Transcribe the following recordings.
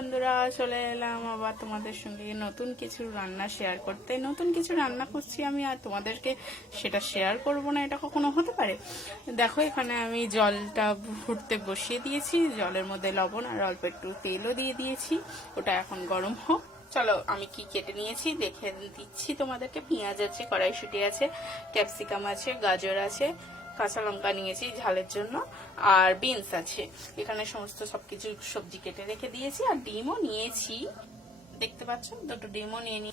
বন্ধুরা, চলে এলাম আবার তোমাদের সঙ্গে নতুন কিছু রান্না শেয়ার করতে। নতুন কিছু রান্না করছি আমি, আর তোমাদেরকে সেটা শেয়ার করব না, এটা কখনো হতে পারে? দেখো, এখানে আমি জলটা ফুটতে বসিয়ে দিয়েছি, জলের মধ্যে লবণ আর অল্প একটু তেলও দিয়ে দিয়েছি। ওটা এখন গরম হোক। চলো, আমি কি কেটে নিয়েছি দেখে দিচ্ছি তোমাদেরকে। পেঁয়াজ আছে, কড়াইশুঁটি আছে, ক্যাপসিকাম আছে, গাজর আছে, কাঁচা লঙ্কা নিয়েছি ঝালের জন্য, আর বিনস আছে। এখানে সমস্ত সবকিছু সবজি কেটে রেখে দিয়েছি, আর ডিমও নিয়েছি, দেখতে পাচ্ছ, দুটো ডিমও নিয়ে নি।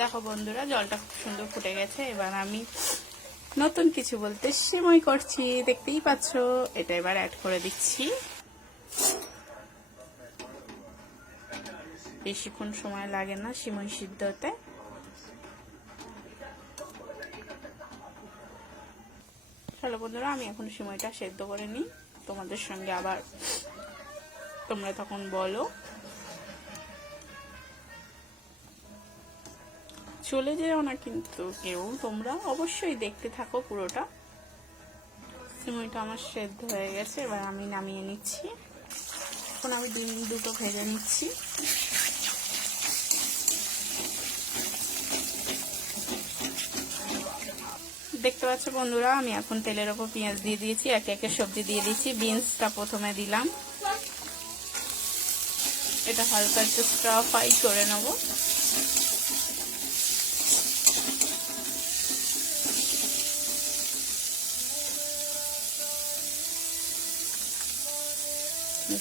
দেখো বন্ধুরা, জলটা খুব সুন্দর ফুটে গেছে। এবার আমি নতুন কিছু বলতে সিমই করছি, দেখতেই পাচ্ছ। এটা এবার অ্যাড করে দিচ্ছি। বেশিক্ষণ সময় লাগে না সিমই সিদ্ধ হতে। চলো বন্ধুরা, আমি এখন সিমইটা সেদ্ধ করে নিই, তোমাদের সঙ্গে আবার তোমরা তখন বলো। চলে যেও না কিন্তু কেউ, তোমরা অবশ্যই দেখতে থাকো পুরোটা। সিমইটা আমার সেদ্ধ হয়ে গেছে, এবার আমি নামিয়ে নিচ্ছি। এখন আমি ডিম দুটো ভেজে নিচ্ছি। দেখতে পাচ্ছ বন্ধুরা, আমি এখন তেলের ওপর পেঁয়াজ দিয়ে দিয়েছি, একে একে সবজি দিয়ে দিচ্ছি। বিনসটা প্রথমে দিলাম, এটা হালকা একটু স্টার ফ্রাই করে নেব।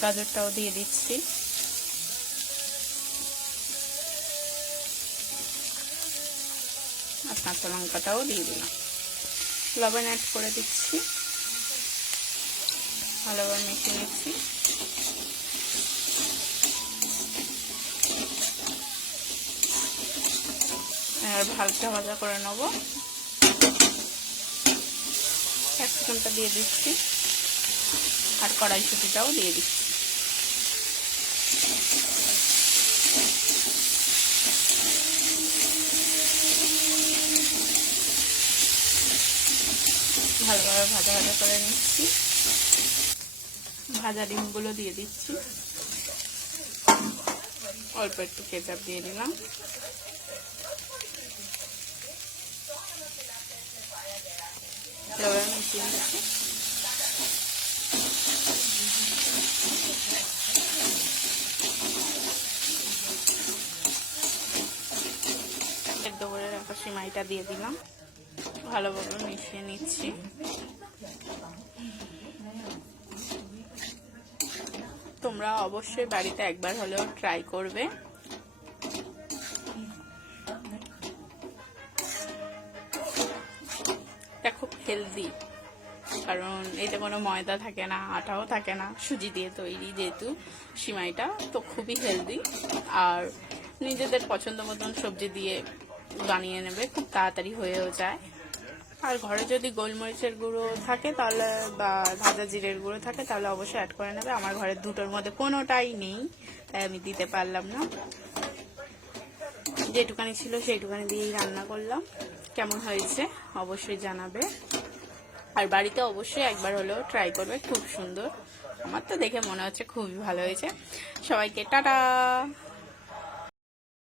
গাজরটাও দিয়ে দিচ্ছি, আর কাঁচা লঙ্কাটাও দিয়ে দিলাম। লবণ অ্যাড করে দিচ্ছি, ভালোভাবে মিশিয়ে নিচ্ছি। আর হালকা ভাজা করে নেব। ক্যাপসিকামটা দিয়ে দিচ্ছি, আর কড়াইশুঁটিটাও দিয়ে দিচ্ছি। ভালোভাবে ভাজা ভাজা করে নিচ্ছি। ভাজা ডিমগুলো দিয়ে দিচ্ছি, অল্প একটু কেচাপ দিয়ে দিলাম। এবার মিশিয়ে নিচ্ছি। সেদ্ধ করে রাখা সিমাইটা দিয়ে দিলাম, ভালোভাবে মিশিয়ে নিচ্ছি। তোমরা অবশ্যই বাড়িতে একবার হলেও ট্রাই করবে। এটা খুব হেলদি, কারণ এতে কোনো ময়দা থাকে না, আটাও থাকে না, সুজি দিয়ে তৈরি যেহেতু সিমাইটা, তো খুবই হেলদি। আর নিজেদের পছন্দ মতন সবজি দিয়ে বানিয়ে নেবে, খুব তাড়াতাড়ি হয়েও যায়। আর ঘরে যদি গোলমরিচের গুঁড়ো থাকে তাহলে, বা ভাজা জিরের গুঁড়ো থাকে তাহলে অবশ্যই অ্যাড করে নেবে। আমার ঘরে দুটোর মধ্যে কোনোটাই নেই, তাই আমি দিতে পারলাম না। যেটুকানি ছিল সেইটুকানি দিয়েই রান্না করলাম। কেমন হয়েছে অবশ্যই জানাবে, আর বাড়িতে অবশ্যই একবার হলেও ট্রাই করবে, খুব সুন্দর। আমার তো দেখে মনে হচ্ছে খুবই ভালো হয়েছে। সবাইকে টাটা।